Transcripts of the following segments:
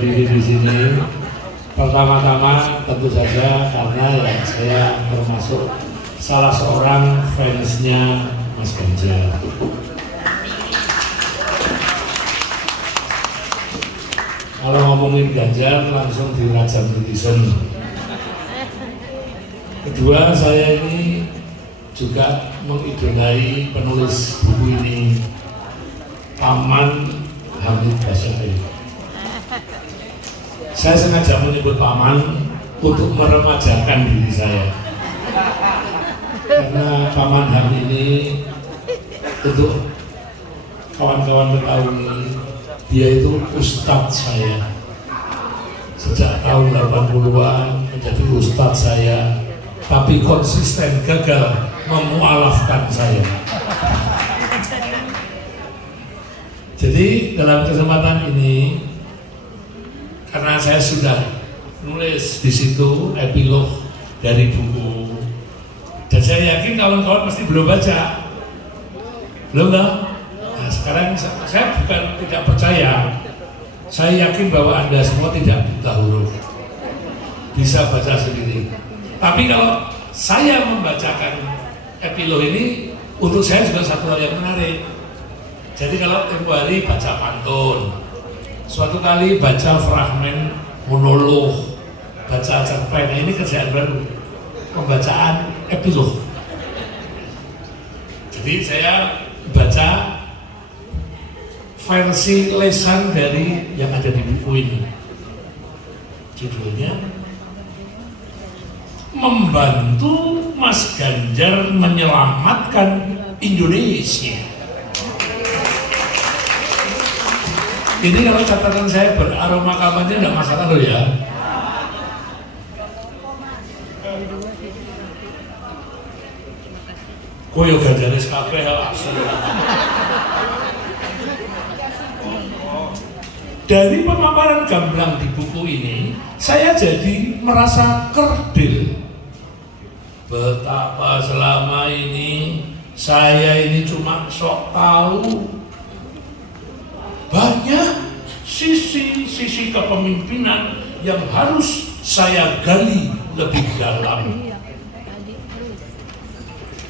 berdiri di sini. Pertama-tama tentu saja karena ya saya termasuk salah seorang fansnya Mas Ganjar. Kalau ngomongin Ganjar langsung dirajam netizen. Kedua, saya ini juga mengidolai penulis buku ini, Paman Hamid Basyari. Saya sengaja menyebut Paman untuk meremajakan diri saya, karena Paman Ham ini untuk kawan-kawan ketahui, dia itu ustadz saya. Sejak tahun 80-an menjadi ustadz saya, tapi konsisten gagal memualafkan saya. Jadi dalam kesempatan ini, karena saya sudah nulis di situ epilog dari buku, dan saya yakin kawan-kawan pasti belum baca, belum tahu. Nah, sekarang saya bukan tidak percaya, saya yakin bahwa Anda semua tidak buta huruf, bisa baca sendiri. Tapi kalau saya membacakan epilog ini, untuk saya juga satu hal yang menarik. Jadi kalau tempo hari baca pantun, suatu kali baca fragmen monolog, baca cerpen, ini kerjaan baru, pembacaan epilog. Jadi saya baca versi lesan dari yang ada di buku ini. Judulnya Membantu Mas Ganjar Menyelamatkan Indonesia. Ini kalau catatan saya beraroma kampanye tidak masalah loh ya. Koyo Ganjaris kabeh asli. Dari pemaparan gamblang di buku ini, saya jadi merasa kerdil. Betapa selama ini saya ini cuma sok tahu banyak sisi-sisi kepemimpinan yang harus saya gali lebih dalam.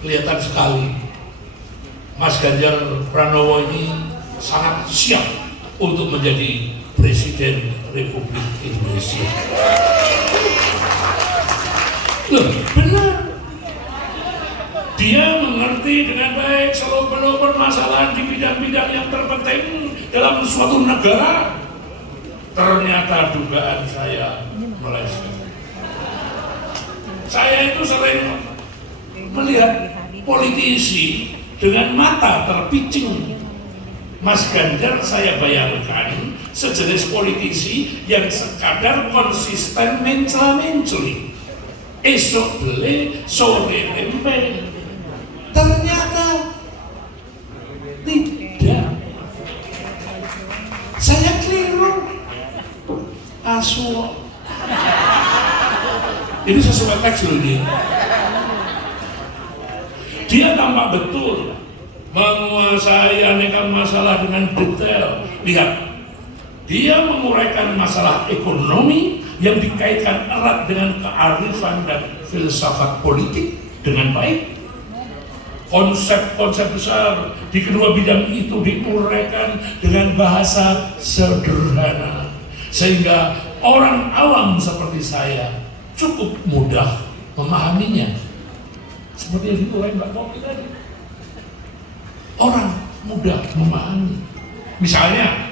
Kelihatan sekali Mas Ganjar Pranowo ini sangat siap untuk menjadi Presiden Republik Indonesia. Loh, benar. Dia mengerti dengan baik seluruh permasalahan di bidang-bidang yang terpenting dalam suatu negara. Ternyata dugaan saya meleset. Saya itu sering melihat politisi dengan mata terpicing. Mas Ganjar saya bayangkan sejenis politisi yang sekadar konsisten mencela-menceli. Esok beli, sore tempe. Ternyata tidak. Saya keliru. Asuh. Ini sesuai teks loh ini. Dia tampak betul menguasai aneka masalah dengan detail. Lihat, dia menguraikan masalah ekonomi yang dikaitkan erat dengan kearifan dan filsafat politik dengan baik. Konsep-konsep besar di kedua bidang itu diuraikan dengan bahasa sederhana, sehingga orang awam seperti saya cukup mudah memahaminya. Seperti yang diuraikan Mbak Popi tadi, orang mudah memahami. Misalnya,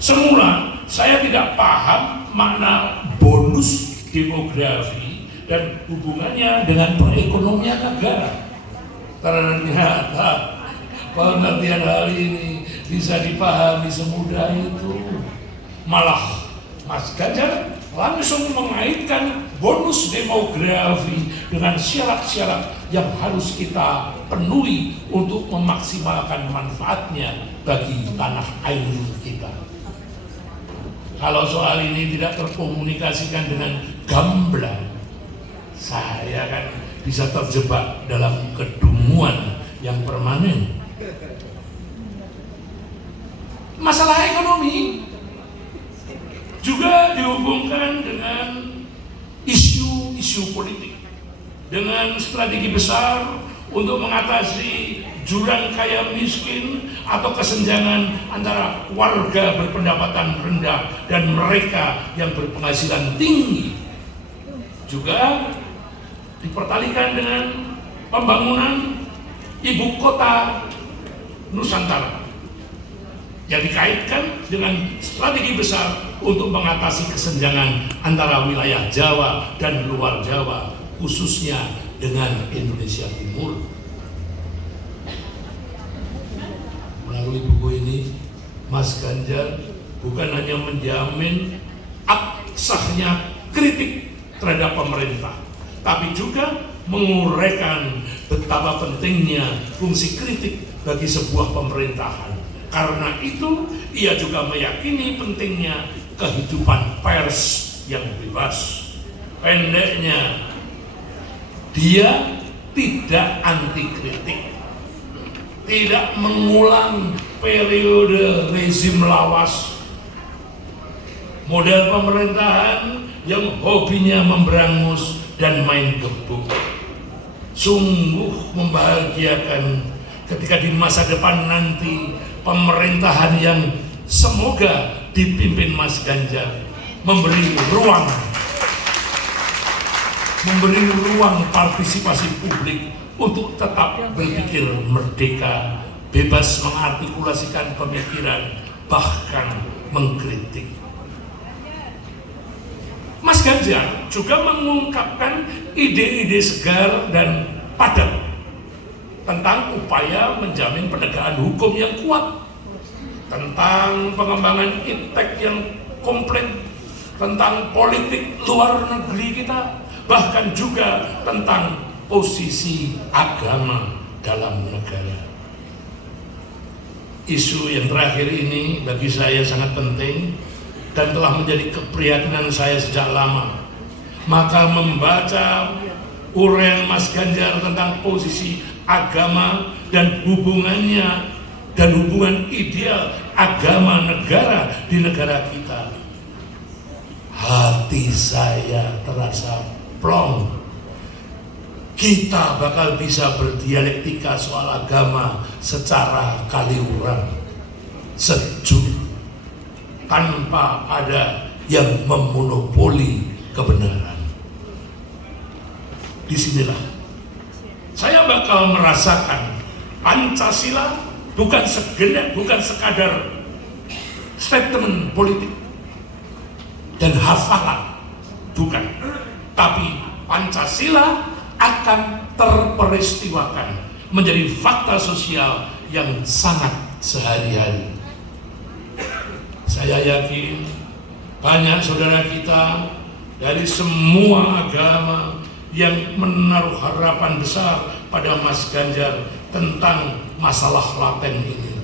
semula saya tidak paham makna bonus demografi dan hubungannya dengan perekonomian negara. Ternyata pengertian hal ini bisa dipahami semudah itu. Malah Mas Ganjar langsung mengaitkan bonus demografi dengan syarat-syarat yang harus kita penuhi untuk memaksimalkan manfaatnya bagi tanah air kita. Kalau soal ini tidak terkomunikasikan dengan gamblang, saya kan bisa terjebak dalam kedunguan yang permanen. Masalah ekonomi juga dihubungkan dengan isu-isu politik, dengan strategi besar untuk mengatasi jurang kaya miskin atau kesenjangan antara warga berpendapatan rendah dan mereka yang berpenghasilan tinggi. Juga dipertalikan dengan pembangunan ibu kota Nusantara yang dikaitkan dengan strategi besar untuk mengatasi kesenjangan antara wilayah Jawa dan luar Jawa, khususnya dengan Indonesia Timur. Melalui buku ini, Mas Ganjar bukan hanya menjamin sahnya kritik terhadap pemerintah, tapi juga menguraikan betapa pentingnya fungsi kritik bagi sebuah pemerintahan. Karena itu, ia juga meyakini pentingnya kehidupan pers yang bebas. Pendeknya, dia tidak anti kritik, tidak mengulang periode rezim lawas, model pemerintahan yang hobinya memberangus dan main gebuk. Sungguh membahagiakan ketika di masa depan nanti pemerintahan yang semoga dipimpin Mas Ganjar memberi ruang partisipasi publik untuk tetap berpikir merdeka, bebas mengartikulasikan pemikiran, bahkan mengkritik. Mas Ganjar juga mengungkapkan ide-ide segar dan padat tentang upaya menjamin penegakan hukum yang kuat, tentang pengembangan iptek yang komplit, tentang politik luar negeri kita, bahkan juga tentang posisi agama dalam negara. Isu yang terakhir ini bagi saya sangat penting dan telah menjadi keprihatinan saya sejak lama. Maka membaca uraian Mas Ganjar tentang posisi agama dan hubungannya dan hubungan ideal agama negara di negara kita, hati saya terasa plong. Kita bakal bisa berdialektika soal agama secara kaliuran, sejuk, tanpa ada yang memonopoli kebenaran. Disinilah saya bakal merasakan Pancasila bukan sekadar statement politik dan hafalan, bukan, tapi Pancasila akan terperistiwakan menjadi fakta sosial yang sangat sehari-hari. Saya yakin banyak saudara kita dari semua agama yang menaruh harapan besar pada Mas Ganjar tentang masalah laten ini.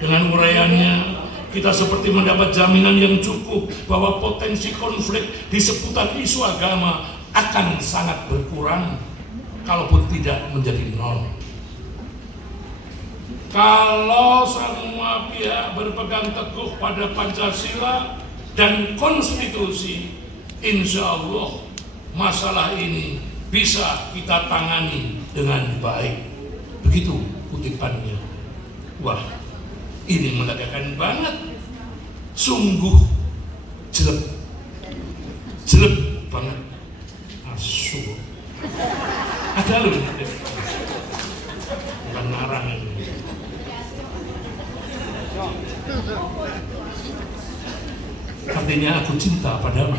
Dengan uraiannya, kita seperti mendapat jaminan yang cukup bahwa potensi konflik di seputar isu agama akan sangat berkurang, kalaupun tidak menjadi nol. Kalau semua pihak berpegang teguh pada Pancasila dan konstitusi, insya Allah masalah ini bisa kita tangani dengan baik. Begitu kutipannya. Wah, ini melegakan banget. Sungguh jelek banget. Asu. Ada loh. Bukan ngarang ini. Artinya aku cinta padamu.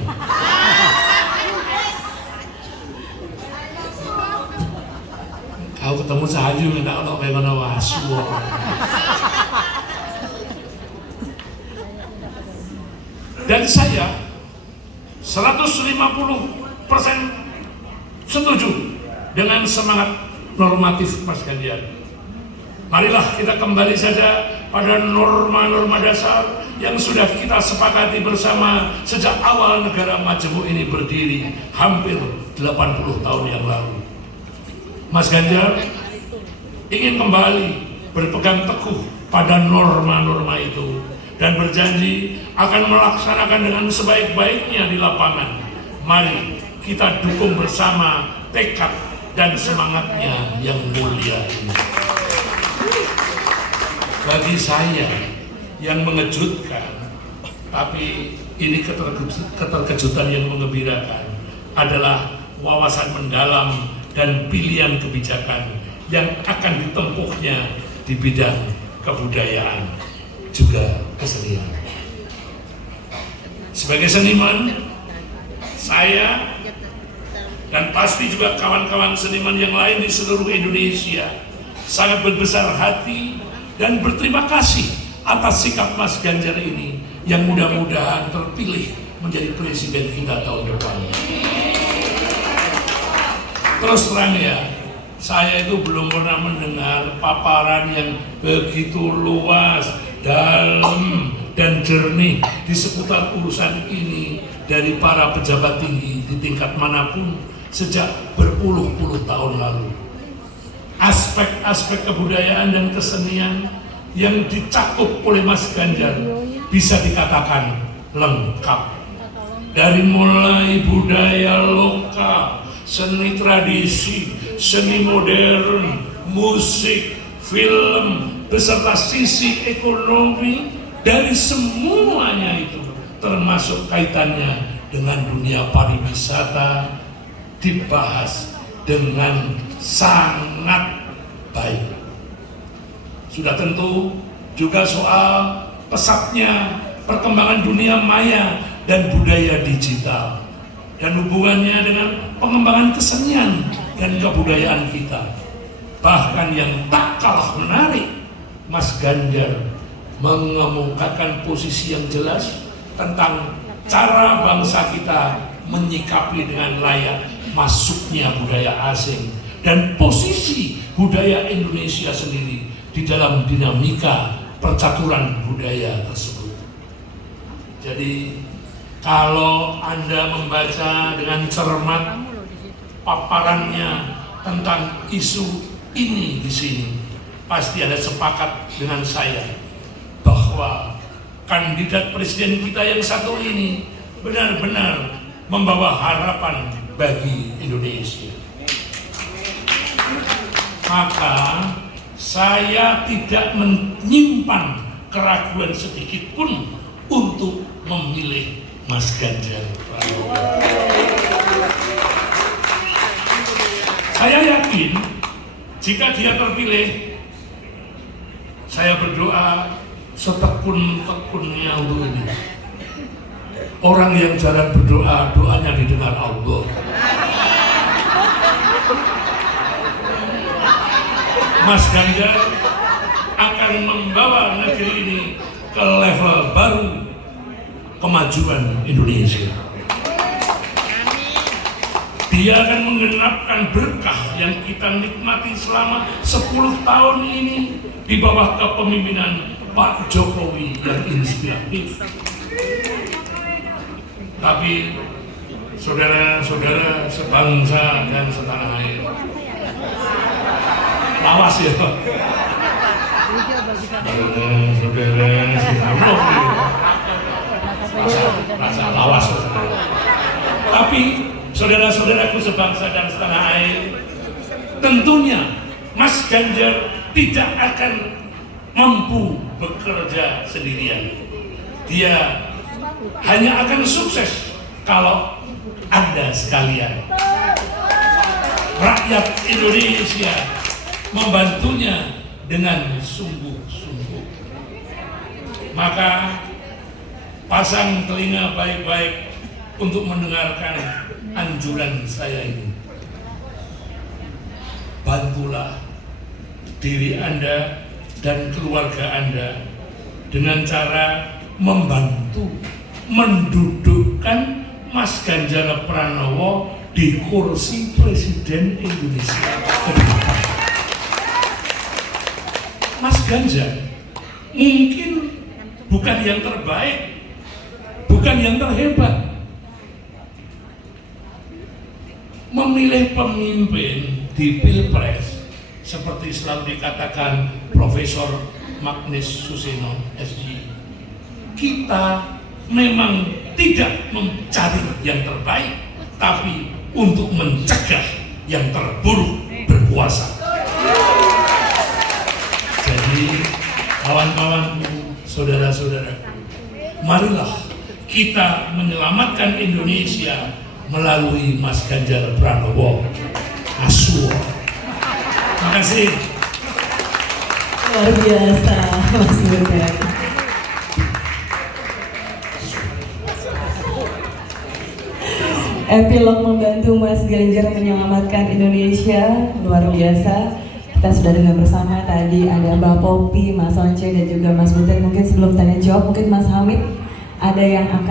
Aku ketemu Sahaju nggak ono kayak ngono wasu. Dan saya 150% setuju dengan semangat normatif Mas Ganjar. Marilah kita kembali saja pada norma-norma dasar yang sudah kita sepakati bersama sejak awal negara majemuk ini berdiri hampir 80 tahun yang lalu. Mas Ganjar ingin kembali berpegang teguh pada norma-norma itu dan berjanji akan melaksanakan dengan sebaik-baiknya di lapangan. Mari kita dukung bersama tekad dan semangatnya yang mulia ini. Bagi saya yang mengejutkan, tapi ini keterkejutan yang mengembirakan, adalah wawasan mendalam dan pilihan kebijakan yang akan ditempuhnya di bidang kebudayaan juga kesenian. Sebagai seniman, saya dan pasti juga kawan-kawan seniman yang lain di seluruh Indonesia sangat berbesar hati dan berterima kasih atas sikap Mas Ganjar ini yang mudah-mudahan terpilih menjadi presiden kita tahun depan. Terus terang ya, saya itu belum pernah mendengar paparan yang begitu luas, dalam, dan jernih di seputar urusan ini dari para pejabat tinggi di tingkat manapun sejak berpuluh-puluh tahun lalu. Aspek-aspek kebudayaan dan kesenian yang dicakup oleh Mas Ganjar bisa dikatakan lengkap. Dari mulai budaya lokal, seni tradisi, seni modern, musik, film, beserta sisi ekonomi, dari semuanya itu termasuk kaitannya dengan dunia pariwisata dibahas dengan sangat baik. Sudah tentu juga soal pesatnya perkembangan dunia maya dan budaya digital dan hubungannya dengan pengembangan kesenian dan kebudayaan kita. Bahkan yang tak kalah menarik, Mas Ganjar mengemukakan posisi yang jelas tentang cara bangsa kita menyikapi dengan layak masuknya budaya asing dan posisi budaya Indonesia sendiri di dalam dinamika percaturan budaya tersebut. Jadi kalau Anda membaca dengan cermat paparannya tentang isu ini di sini, pasti Anda sepakat dengan saya bahwa kandidat presiden kita yang satu ini benar-benar membawa harapan bagi Indonesia. Maka saya tidak menyimpan keraguan sedikit pun untuk memilih Mas Ganjar Pranowo. Saya yakin jika dia terpilih, saya berdoa setekun-tekunnya untuk ini. Orang yang jarang berdoa, doanya didengar Allah. Mas Ganjar akan membawa negeri ini ke level baru kemajuan Indonesia. Dia akan menggenapkan berkah yang kita nikmati selama 10 tahun ini di bawah kepemimpinan Pak Jokowi yang inspiratif. Tapi saudara-saudara sebangsa dan setanah air, lawas ya Pak. Rasa lawas. Tapi saudara-saudaraku sebangsa dan setanah air, tentunya Mas Ganjar tidak akan mampu bekerja sendirian. Dia hanya akan sukses kalau Anda sekalian, rakyat Indonesia, membantunya dengan sungguh-sungguh. Maka pasang telinga baik-baik untuk mendengarkan anjuran saya ini. Bantulah diri Anda dan keluarga Anda dengan cara membantu mendudukkan Mas Ganjar Pranowo di kursi Presiden Indonesia ke depan. Mas Ganjar mungkin bukan yang terbaik, bukan yang terhebat. Memilih pemimpin di Pilpres seperti selalu dikatakan Profesor Magnus Suseno SG, kita memang tidak mencari yang terbaik, tapi untuk mencegah yang terburuk berkuasa. Jadi kawan-kawanku, saudara-saudaraku, marilah kita menyelamatkan Indonesia melalui Mas Ganjar Pranowo. Asur. Terima kasih. Luar biasa, Mas Butet. Epilog membantu Mas Ganjar menyelamatkan Indonesia, luar biasa. Kita sudah dengar bersama tadi ada Mbak Popi, Mas Once dan juga Mas Butet. Mungkin sebelum tanya jawab, mungkin Mas Hamid ada yang akan